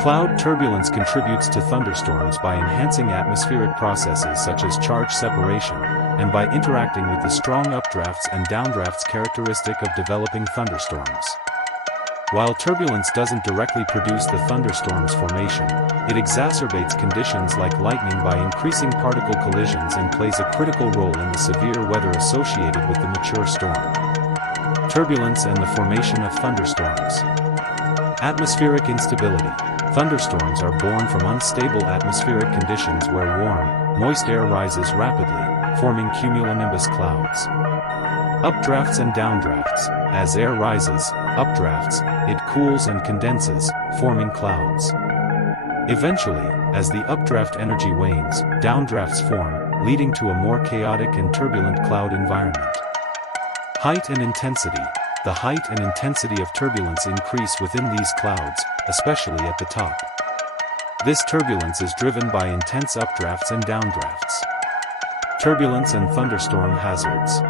Cloud turbulence contributes to thunderstorms by enhancing atmospheric processes such as charge separation, and by interacting with the strong updrafts and downdrafts characteristic of developing thunderstorms. While turbulence doesn't directly produce the thunderstorm's formation, it exacerbates conditions like lightning by increasing particle collisions and plays a critical role in the severe weather associated with the mature storm. Turbulence and the formation of thunderstorms. Atmospheric instability. Thunderstorms are born from unstable atmospheric conditions where warm, moist air rises rapidly, forming cumulonimbus clouds. Updrafts and downdrafts. As air rises, updrafts, it cools and condenses, forming clouds. Eventually, as the updraft energy wanes, downdrafts form, leading to a more chaotic and turbulent cloud environment. Height and intensity. The height and intensity of turbulence increase within these clouds, especially at the top. This turbulence is driven by intense updrafts and downdrafts. Turbulence and thunderstorm hazards.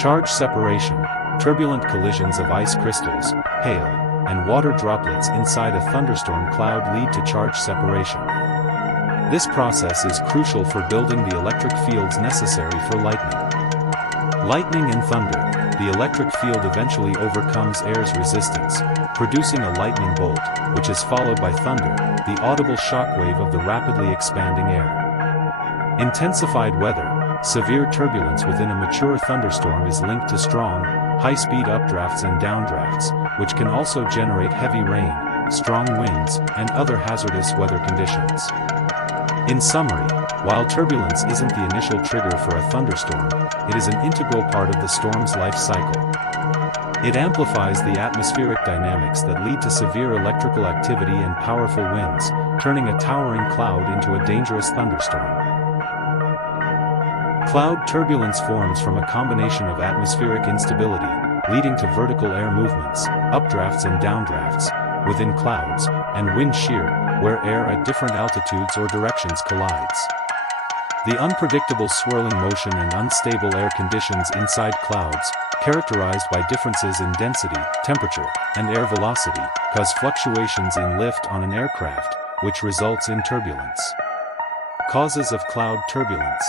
Charge separation. Turbulent collisions of ice crystals, hail, and water droplets inside a thunderstorm cloud lead to charge separation. This process is crucial for building the electric fields necessary for lightning. Lightning and thunder. The electric field eventually overcomes air's resistance, producing a lightning bolt, which is followed by thunder, the audible shockwave of the rapidly expanding air. Intensified weather. Severe turbulence within a mature thunderstorm is linked to strong, high-speed updrafts and downdrafts, which can also generate heavy rain, strong winds, and other hazardous weather conditions. In summary, while turbulence isn't the initial trigger for a thunderstorm, it is an integral part of the storm's life cycle. It amplifies the atmospheric dynamics that lead to severe electrical activity and powerful winds, turning a towering cloud into a dangerous thunderstorm. Cloud turbulence forms from a combination of atmospheric instability, leading to vertical air movements, updrafts and downdrafts, within clouds, and wind shear, where air at different altitudes or directions collides. The unpredictable swirling motion and unstable air conditions inside clouds, characterized by differences in density, temperature, and air velocity, cause fluctuations in lift on an aircraft, which results in turbulence. Causes of cloud turbulence.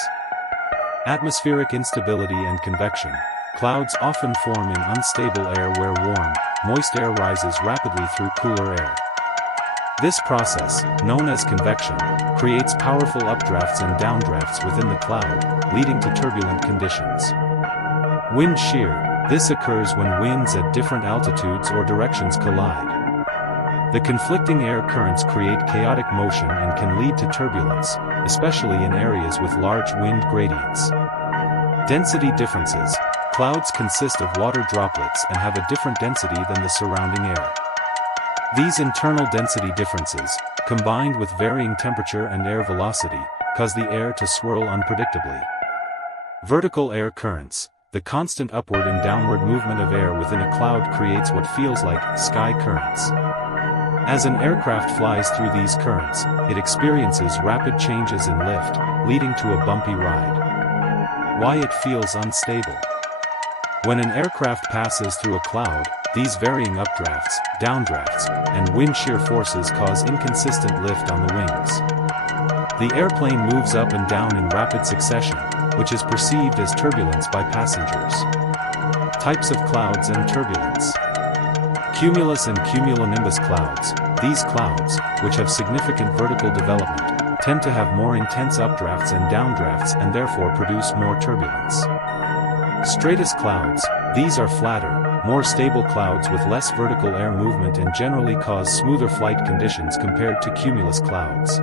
Atmospheric instability and convection. Clouds often form in unstable air where warm, moist air rises rapidly through cooler air. This process, known as convection, creates powerful updrafts and downdrafts within the cloud, leading to turbulent conditions. Wind shear. This occurs when winds at different altitudes or directions collide. The conflicting air currents create chaotic motion and can lead to turbulence, especially in areas with large wind gradients. Density differences. Clouds consist of water droplets and have a different density than the surrounding air. These internal density differences, combined with varying temperature and air velocity, cause the air to swirl unpredictably. Vertical air currents. The constant upward and downward movement of air within a cloud creates what feels like sky currents. As an aircraft flies through these currents, it experiences rapid changes in lift, leading to a bumpy ride. Why it feels unstable. When an aircraft passes through a cloud, these varying updrafts, downdrafts, and wind shear forces cause inconsistent lift on the wings. The airplane moves up and down in rapid succession, which is perceived as turbulence by passengers. Types of clouds and turbulence. Cumulus and cumulonimbus clouds. These clouds, which have significant vertical development, tend to have more intense updrafts and downdrafts and therefore produce more turbulence. Stratus clouds. These are flatter, more stable clouds with less vertical air movement and generally cause smoother flight conditions compared to cumulus clouds.